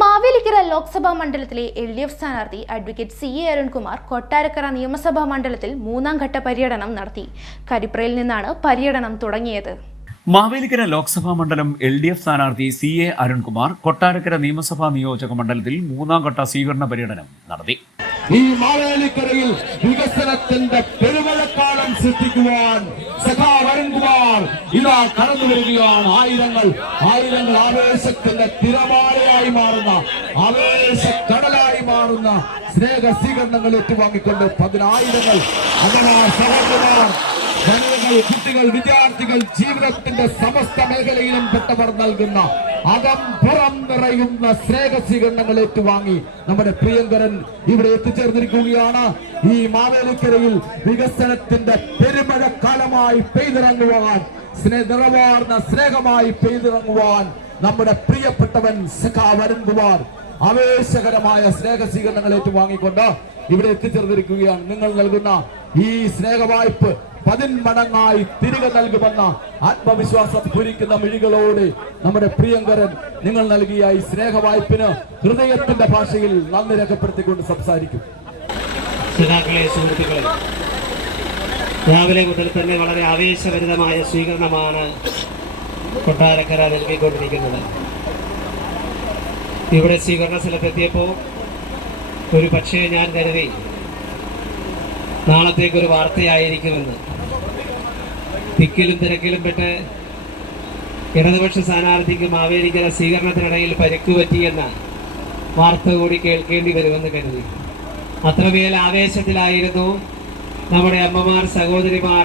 മാവേലിക്കര ലോക്സഭാ മണ്ഡലത്തിലെ L D F സ്ഥാനാർത്ഥി advocate C A Arunkumar Kottarakkara നിയമസഭാ മണ്ഡലത്തിൽ മൂന്നാം ഘട്ട പര്യടനം നടത്തി. കരിപ്രയിൽ നിന്നാണ് പര്യടനം തുടങ്ങിയത്. മാവേലിക്കര ലോക്സഭാ മണ്ഡലം എൽ ഡി എഫ് സ്ഥാനാർത്ഥി സി എ അരുൺകുമാർ കൊട്ടാരക്കര നിയമസഭാ നിയോജക മണ്ഡലത്തിൽ മൂന്നാം ഘട്ട സ്വീകരണ പര്യടനം നടത്തി. ഈ മാവേലിക്കരയിൽ വികസനത്തിന്റെ പെരുമഴക്കാലം സൃഷ്ടിക്കുവാൻ സഖാ വരുൺകുമാർ ഇതാ കടന്നു വരികയാണ് ആയിരങ്ങൾ. ആയിരങ്ങൾ ആവേശത്തിന്റെ തിരമാലയായി മാറുന്ന ആവേശ കടലായി മാറുന്ന സ്നേഹ സ്വീകരണങ്ങൾ ഏറ്റുവാങ്ങിക്കൊണ്ട് പതിനായിരങ്ങൾ. അഥവാ സഹോദരന്മാർ ജനങ്ങൾ കുട്ടികൾ വിദ്യാർത്ഥികൾ ജീവിതത്തിന്റെ സമസ്ത മേഖലയിലും പെട്ടവർ നൽകുന്ന അകം പുറം നിറയുന്ന സ്നേഹ സ്വീകരണങ്ങൾ ഏറ്റുവാങ്ങി നമ്മുടെ പ്രിയങ്കരൻ ഇവിടെ എത്തിച്ചേർന്നിരിക്കുകയാണ്. ഈ മാവേലിക്കരയിൽ വികസനത്തിന്റെ പെരുമഴക്കാലമായി പെയ്തിറങ്ങുവാൻ നിറവാർന്ന സ്നേഹമായി പെയ്തിറങ്ങുവാൻ നമ്മുടെ പ്രിയപ്പെട്ടവൻ സഖാ ആവേശകരമായ സ്നേഹ സ്വീകരണങ്ങൾ ഏറ്റുവാങ്ങിക്കൊണ്ട് ഇവിടെ എത്തിച്ചേർന്നിരിക്കുകയാണ്. നിങ്ങൾ നൽകുന്ന ഈ സ്നേഹവായ്പ് പതിന്മടങ്ങായി തിരികെ നൽകുമെന്ന ആത്മവിശ്വാസം പൂരിക്കുന്ന മിഴികളോട് നമ്മുടെ പ്രിയങ്കരൻ നിങ്ങൾ നൽകിയ ഈ സ്നേഹവായ്പിന് ഹൃദയത്തിന്റെ ഭാഷയിൽ നന്ദി രേഖപ്പെടുത്തിക്കൊണ്ട് സംസാരിക്കും. രാവിലെ മുതൽ തന്നെ വളരെ ആവേശഭരിതമായ സ്വീകരണമാണ് കൊട്ടാരക്കര നൽകിക്കൊണ്ടിരിക്കുന്നത്. ഇവിടെ സ്വീകരണ സ്ഥലത്തെത്തിയപ്പോൾ ഒരു പക്ഷേ ഞാൻ കരുതി നാളത്തേക്കൊരു വാർത്തയായിരിക്കുമെന്ന്. തിക്കിലും തിരക്കിലും പെട്ട് ഇടതുപക്ഷ സ്ഥാനാർത്ഥിക്ക് മാവേലിക്കര സ്വീകരണത്തിനിടയിൽ പരിക്ക് പറ്റിയെന്ന വാർത്ത കൂടി കേൾക്കേണ്ടി വരുമെന്ന് കരുതി. അത്രമേൽ ആവേശത്തിലായിരുന്നു നമ്മുടെ അമ്മമാർ സഹോദരിമാർ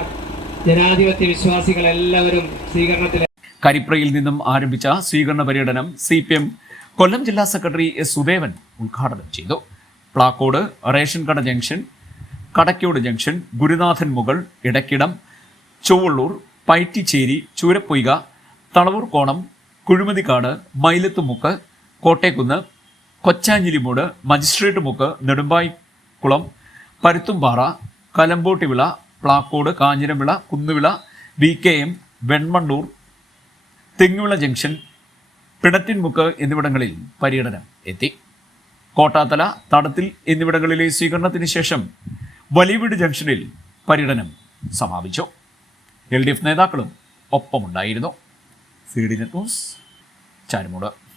ജനാധിപത്യ വിശ്വാസികൾ എല്ലാവരും സ്വീകരണത്തിൽ കരിപ്രയിൽ നിന്നും ആരംഭിച്ച സ്വീകരണ പര്യടനം സി പി എം കൊല്ലം ജില്ലാ സെക്രട്ടറി എസ് സുദേവൻ ഉദ്ഘാടനം ചെയ്തു. പ്ലാക്കോട് റേഷൻ കട junction Kadakkode junction Gurunathan Mukal Idakkidam Chowallur Paittinchery Choorapoika Thalavoor Konam Kuzhimathikkad Mylathumukku Kottekkunnu Kochanjilimoodu magistrate Mukku Nedumbayikulam Paruthumpara Kalampottivila Plakkode Kanjiramvila Kunnuvila V K M Venmannoor Thenguvila junction Pinattinmukku എന്നിവിടങ്ങളിൽ പര്യടനം എത്തി. കോട്ടാത്തല തടത്തിൽ എന്നിവിടങ്ങളിലെ സ്വീകരണത്തിന് ശേഷം വലിയവീട് ജംഗ്ഷനിൽ പര്യടനം സമാപിച്ചു. എൽ ഡി എഫ് നേതാക്കളും ഒപ്പമുണ്ടായിരുന്നു. C news Charummood.